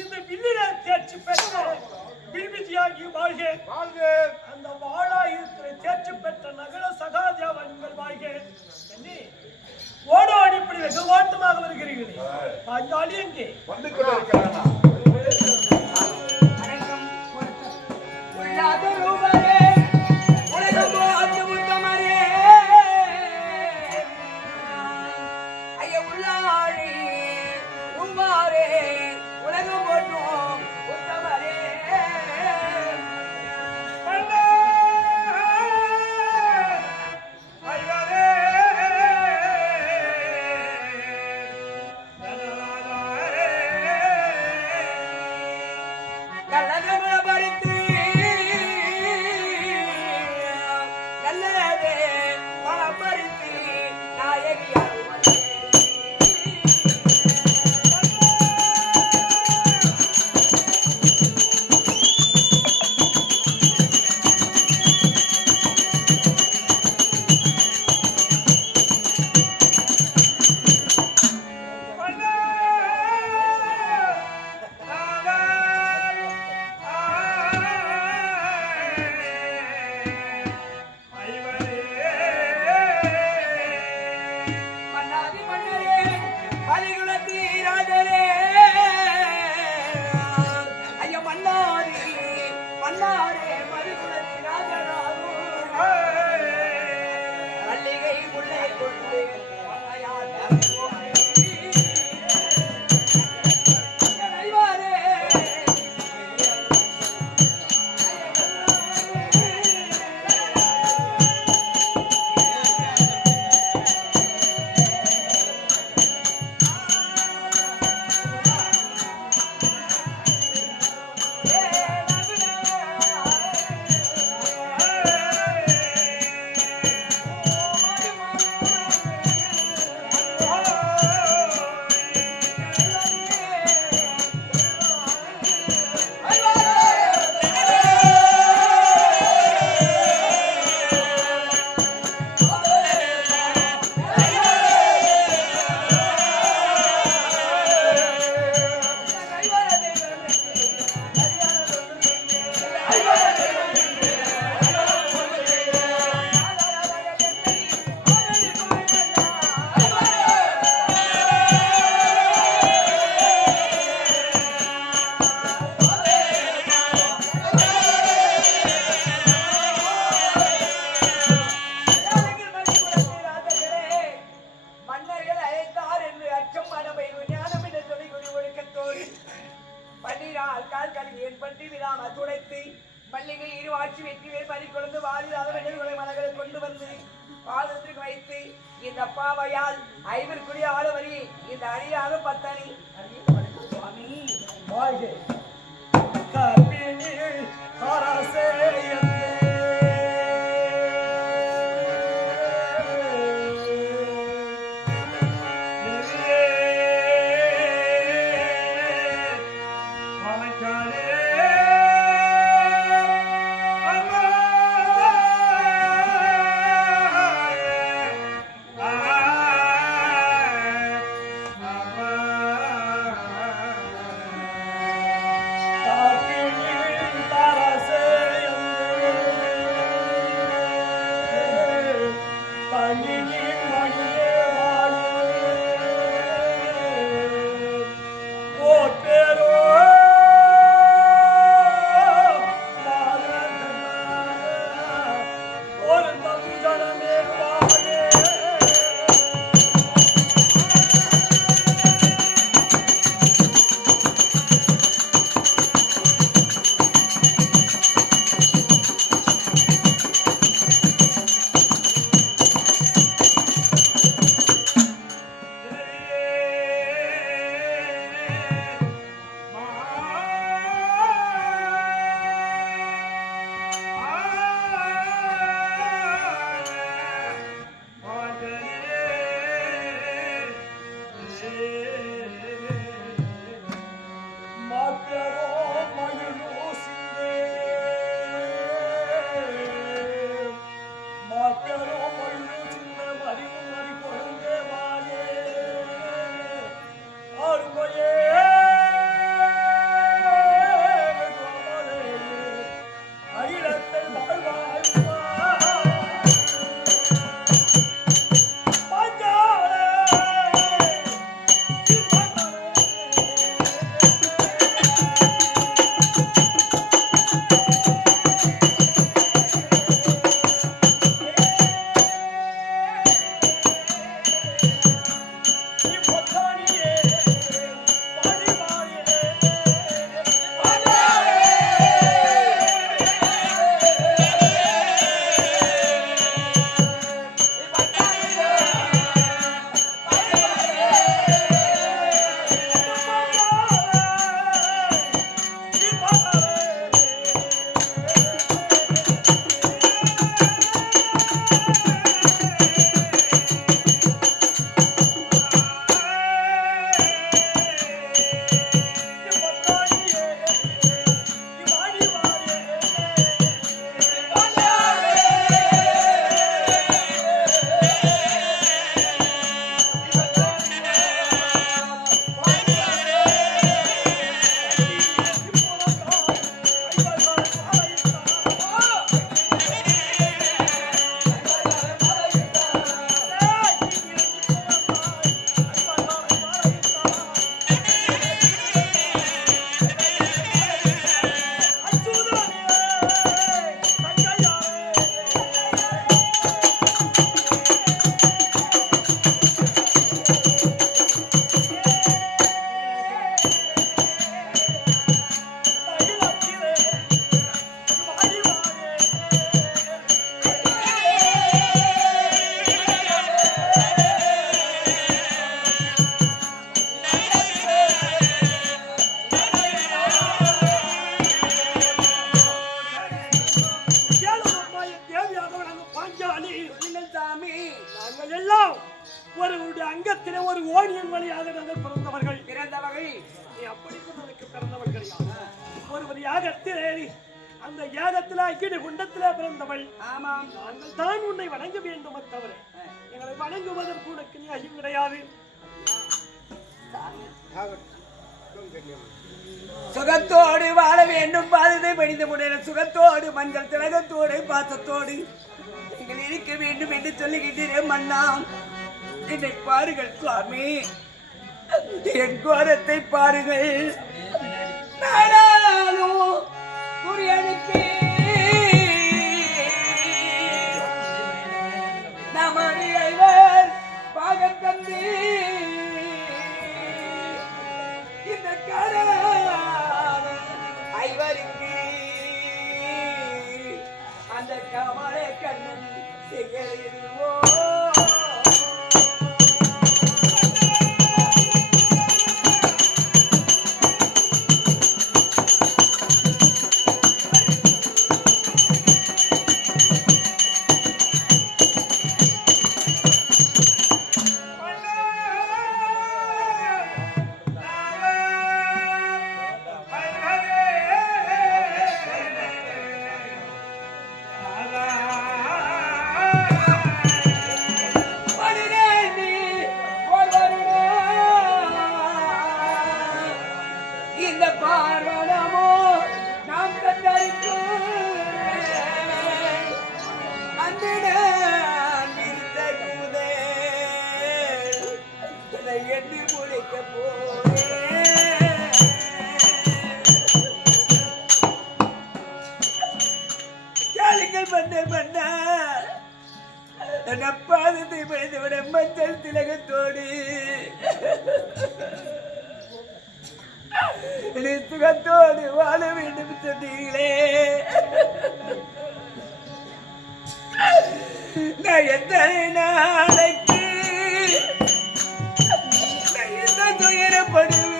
இந்த வில்லில தேர்ச்சி பெற்ற வில்விதியாகி வாழ்க வாழ்க. அந்த வாழாயுதத்தில் தேர்ச்சி பெற்ற நகர சகாதேவன்கள் வாழ்க. ஓடோடி இப்படி வெகு ஓட்டமாக வருகிறீர்களே பாஞ்சாலி எங்கே வந்து கொண்டிருக்கிறானா? மல்லிகை ஈடுவாட்சி வெற்றிவேல் பறி கொண்டு வாரில் அதவெளிகளை மலர்களை கொண்டு வந்து பாதத்திற்கு வைத்து இந்த பாவையால் ஐவர் குடி ஆளுவரி இந்த அடியாக பத்தனி ஒருவருடைய அங்கத்திலே ஒரு ஓணியன் வழியாக நாங்கள் பிறந்தவர்கள். நீ அப்படிப்பட்டவனுக்கு பிறந்தவர்கள் ஒருவர் யாகத்தில் ஏறி அந்த யாகத்தில் அக்கினி குண்டத்திலே பிறந்தவள். ஆமாம், நாங்கள் தான் உன்னை வணங்க வேண்டும். தவிர எங்களை வணங்குவதற்கு உனக்கு நியாயம் கிடையாது. சுகத்தோடு வாழ வேண்டும், பாதத்தை படித்த முடியல. சுகத்தோடு மஞ்சள் திலகத்தோடு பாசத்தோடு நீங்கள் இருக்க வேண்டும் என்று சொல்லுகின்றேன். மன்னா, என்னை பாருங்கள் சுவாமி, என் கோரத்தை பாருங்கள். நானும் புரியனுக்கு நமது ஐவர் பாகத்தந்தி இந்த கர ஐவருக்கு பாதத்தை படித்துவிட மஞ்சள் திலகத்தோடு சுகத்தோடு வாழ வேண்டும் சொன்னீங்களே. நான் எத்தனை நாளைக்கு துயரப்படுவேன்.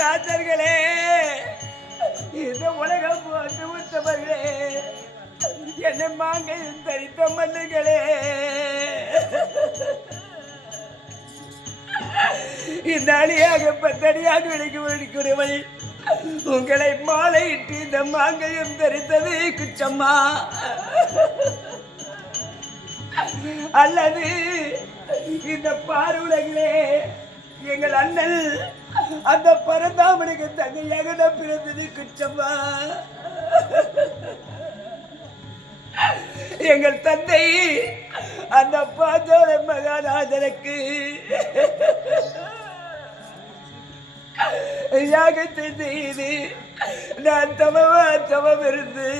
ராஜர்களே, இந்த உலகம் போன்று உத்தவர்களே, என்ன மாங்கையும் தரித்த மன்னர்களே, இந்த அடியாக பத்தடியாக விளைக்கிறவள் உங்களை மாலையிட்டு இந்த மாங்கையும் தரித்தது குச்சம்மா அல்லது இந்த பாருலகிலே எங்கள் அண்ணன் அந்த பரந்தாமனுக்கு தங்கையாக நான் பிறந்தது குச்சம்மா. எங்கள் தந்தை அந்த பாஜோர மகாராஜனுக்கு யாகத்தை செய்து நான் தவம் இருந்து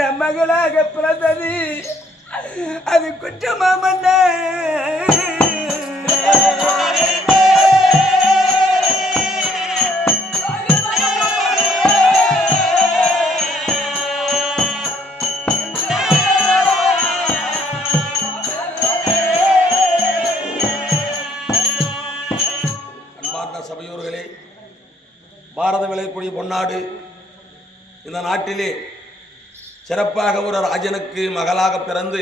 நம் மகளாக பிறந்தது அது குற்றமா மன்ன. சபையோர்களே, பாரத விளையக்கூடிய பொன்னாடு இந்த நாட்டிலே சிறப்பாக ஒரு ராஜனுக்கு மகளாக பிறந்து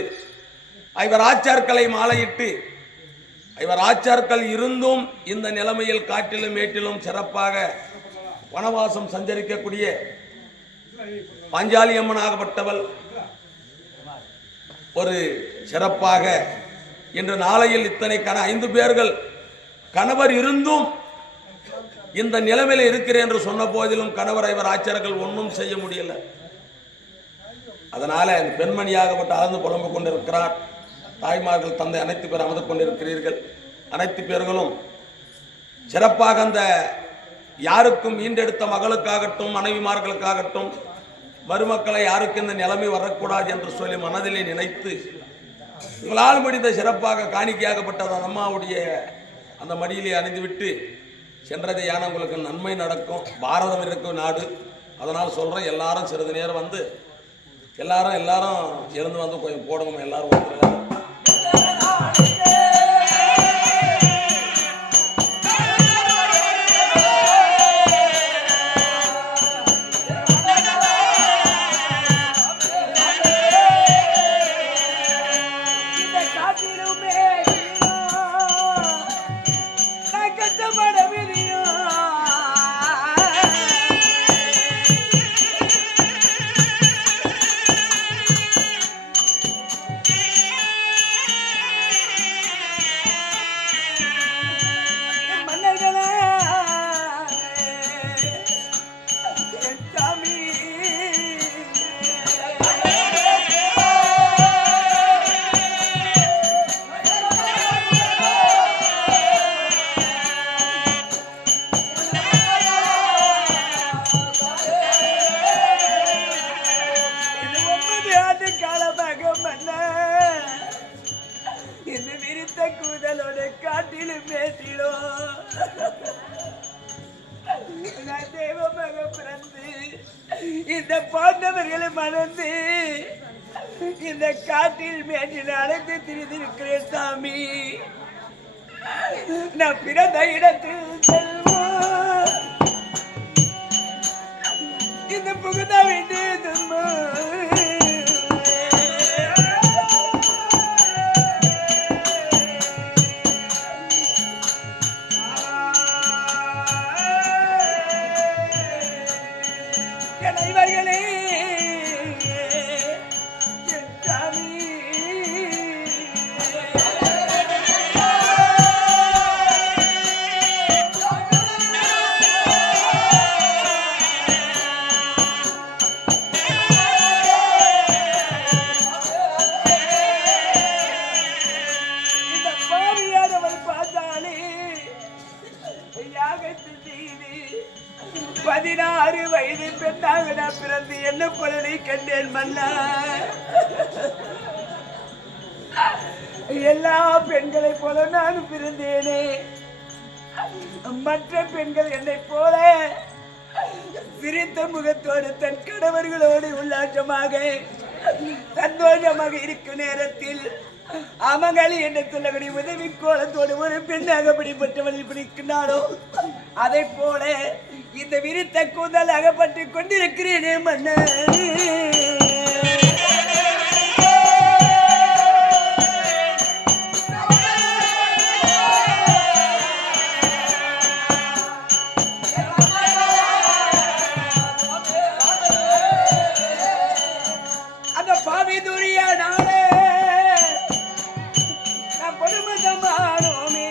ஐவர் ஆச்சார்களை மாலையிட்டு ஐவர் ஆச்சார்கள் இருந்தும் இந்த நிலைமையில் காட்டிலும் மேட்டிலும் சிறப்பாக வனவாசம் சஞ்சரிக்கக்கூடிய பாஞ்சாலி அம்மனாகப்பட்டவள் ஒரு சிறப்பாக இன்று நாளையில் இத்தனை 5 பேர்கள் கணவர் இருந்தும் இந்த நிலைமையில் இருக்கிறேன் என்று சொன்ன போதிலும் கணவர் ஐவர் ஆச்சாரர்கள் ஒன்றும் செய்ய முடியல. அதனால இந்த பெண்மணியாகப்பட்ட அளந்து புலம்பு கொண்டிருக்கிறார். தாய்மார்கள் தந்தை அனைத்து பேர் அமர்ந்து கொண்டிருக்கிறீர்கள். அனைத்து பேர்களும் சிறப்பாக அந்த யாருக்கும் ஈண்டெடுத்த மகளுக்காகட்டும் மனைவிமார்களுக்காகட்டும் மருமக்களை யாருக்கு இந்த நிலைமை வரக்கூடாது என்று சொல்லி மனதிலே நினைத்து உங்களால் முடிந்த சிறப்பாக காணிக்கையாகப்பட்ட அந்த அம்மாவுடைய அந்த மடியிலே அணிந்துவிட்டு சென்றதை யான உங்களுக்கு நன்மை நடக்கும். பாரதம் இருக்கும் நாடு. அதனால் சொல்கிறேன், எல்லாரும் சிறிது நேரம் வந்து எல்லாரும் இருந்து வந்து கொஞ்சம் போடுங்க. எல்லாரும் வந்து கூதலோட காட்டிலும் பேசிடும் தெய்வமாக பிறந்து இந்த பாண்டவர்களை மறந்து இந்த காட்டில் மேட்டில் அழைத்து திரிந்திருக்கிறேன் சாமி. நான் பிறந்த இடத்தில் செல்வம் இந்த புகுத வேண்டியதுமா இவர்களே பிறந்து என்ன பலனை கண்டேன் மன்னா. எல்லா பெண்களை போல நான் பிறந்தேனே. மற்ற பெண்கள் என்னை போல சிரித்த முகத்தோடு தன் கணவர்களோடு உல்லாசமாக சந்தோஷமாக இருக்கும் நேரத்தில் அமங்களி என்று சொல்லக்கூடிய உதவி கோலத்தோடு ஒரு பெண்ணாக பிடிப்பட்டவள் பிடிக்கிறானோ அதை போல இந்த விரித்த கூந்தல் அகப்பட்டு கொண்டிருக்கிறேனே மன்ன. அந்த பாவி துரியா நாளே நான் பொறுமதமானோமே.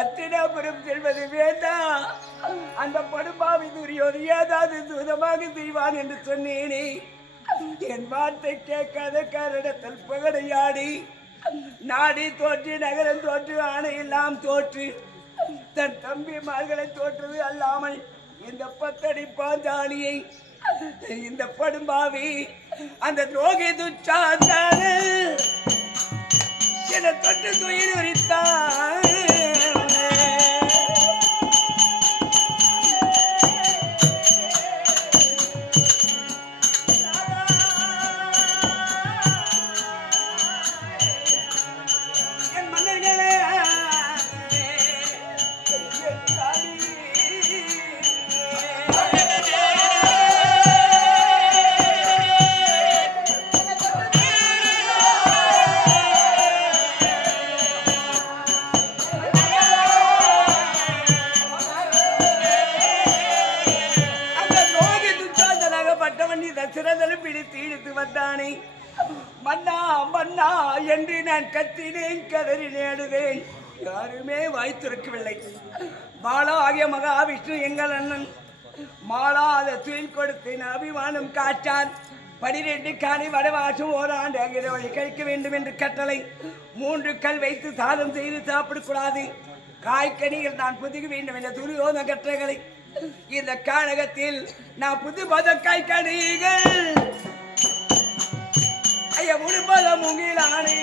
அத்தினாபுரம் செல்வது வேண்டாம். அந்த படுபாவி துரியோடு ஏதாவது சுதமாக செய்வான் என்று சொன்னேனே. என் வார்த்தை கேட்காத காரணத்தில் பகடையாடி நாடி தோற்று நகரம் தோற்று ஆணை எல்லாம் தோற்று தன் தம்பிமார்களை தோற்றது அல்லாமல் இந்த பத்தடி பாஞ்சாலியை இந்த படுபாவி அந்த துரோகி துச்சாதான என்னை தொட்டு துயில் உரித்தான். மன்னா மன்னா என்று நான் கத்தினேன் கதறி நேடுவேன். யாருமே வாய் திறக்கவில்லை. மாலா ஆகிய மகாவிஷ்ணு எங்கள் அண்ணன் மாலாத துயில் கொடுத்து அபிமானம் காற்றான். 12 காணி வடவாசம் ஓராண்டு ஆகிய வழி கழிக்க வேண்டும் என்று கட்டளை. 3 கல் வைத்து சாதம் செய்து சாப்பிடக்கூடாது. காய்கனிகள் நான் புதுக வேண்டும் என்ற துரியோத கட்டளைகளை இந்த கானகத்தில் நான் புது பத காய்கனிகள் ஐயா முழுபத முங்கிலானே.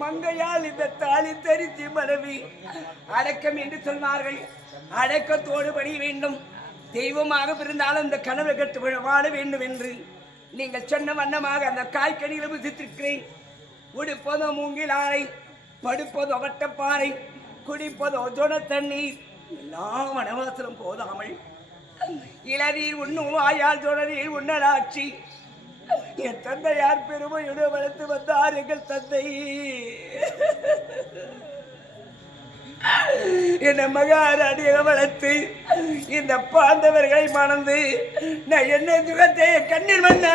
மங்கையால் இந்த தாலி தரித்து மனைவி அடக்கம் என்று சொன்னார்கள். அடக்கத்தோடு பணி வேண்டும். தெய்வமாக பிறந்தாலும் இந்த கனவை கட்டு வாழ வேண்டும் என்று நீங்கள் சொன்ன வண்ணமாக அந்த காய்கனிகளை புசித்திருக்கிறேன். உடுப்பதோ மூங்கில் ஆலை, படுப்பதோ வட்டப்பாறை, குடிப்பதோ ஜொட தண்ணீர், எல்லா வனவாசலும் போதாமல் இளநீர் உண்ணும் வாயால் ஜொடநீர் உண்ணலாட்சி. என் தந்தையார் பெருமையுடன் வளர்த்து வந்தார் எங்கள் தந்தை. என்ன மகாராணியை வளர்த்து இந்த பாண்டவர்களை மணந்து நான் என்ன சுகத்தை கண்ணில் வந்த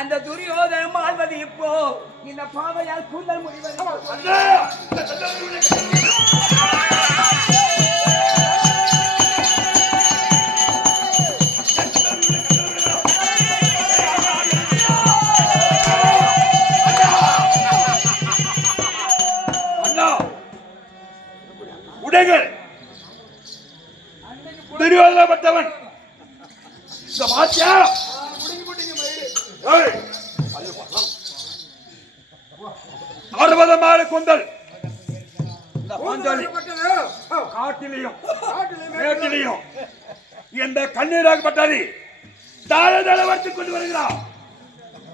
அந்த துரியோதனம் ஆழ்வது இப்போ இந்த பாவையால் கூந்தல் முடிவது. உடைகள் துரியோதனப்பட்டவன் இந்த மாத்தியா அறுபதமான கொந்தல் காட்டிலையும் மேட்டிலையும் எந்த கண்ணீராகப்பட்டது தாழ வச்சு கொண்டு வருகிறான்.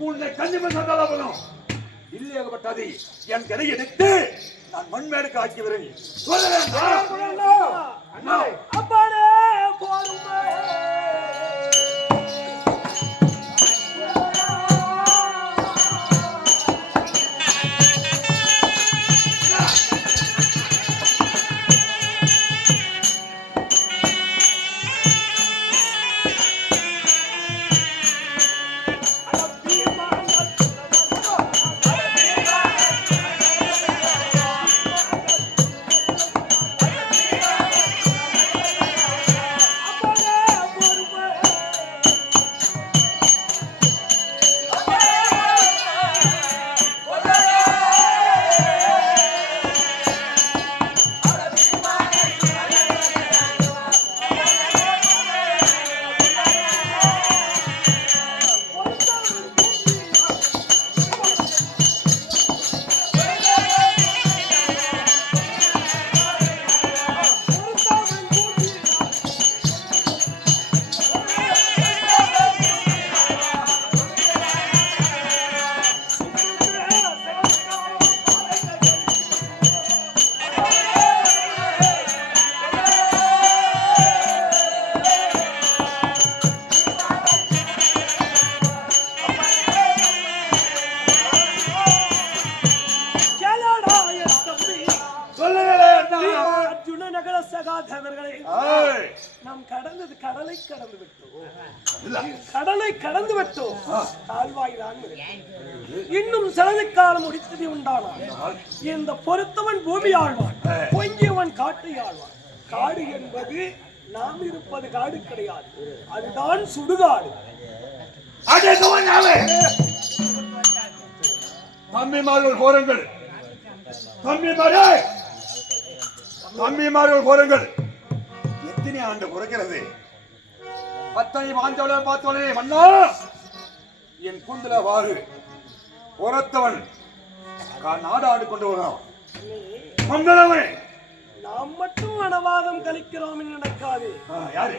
உன்னை கஞ்சிம சந்தாலும் இல்லையாகப்பட்டது என் கதை எடுத்து நான் மண்மேடுக்கு ஆக்கி வருகிறேன். நாம் கடந்தது கடலை கடந்து விட்டோம். கடலை கடந்து விட்டோம். கால்வாய்தான் இன்னும் சிறிது காலம் முடித்தது உண்டானால் இந்த பொறுத்தவன் பூமி ஆழ்வான், பொங்கியவன் காட்டை ஆழ்வான். காடு என்பது நாம் இருப்பது காடு கிடையாது, அதுதான் சுடுகாடு. தம்பிமார்கள் கோரங்கள், தம்பிமார்கள் கோரங்கள் எத்தனை ஆண்டு குறைக்கிறது? பத்தனை மாஞ்சோலை பார்த்தோனே மன்னா, என் கூந்தல வாரு புறத்தவன் நாடு ஆடு கொண்டு வரான். மங்களமே நாம் மட்டும் அனவாதம் கழிக்கிறோம் நடக்காது.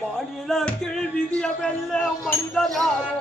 வானில கீழ் விதிய வெல்ல மனிதர் யாரோ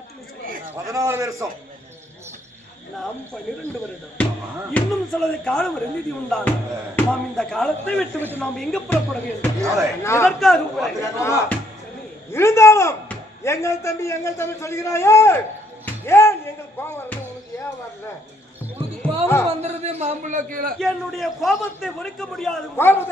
காட்டில் செல்கிறோம். 14 வருஷம். நாம் 12 வருடம். இன்னும் சிலது காலம் நிதி உண்டான நாம் இந்த காலத்தை விட்டு நாம் எங்க புறப்பட வேண்டும்? எதற்காக இருந்தாலும் எங்கள் தம்பி சொல்கிறாயே, ஏன் எங்கள் கோபம் வருது உனக்கு? ஏன் வரல? உனக்கு கோபம் வந்துருது மாம்பழ கீழே. என்னுடைய கோபத்தை ஒழிக்க முடியாது. கோபத்தை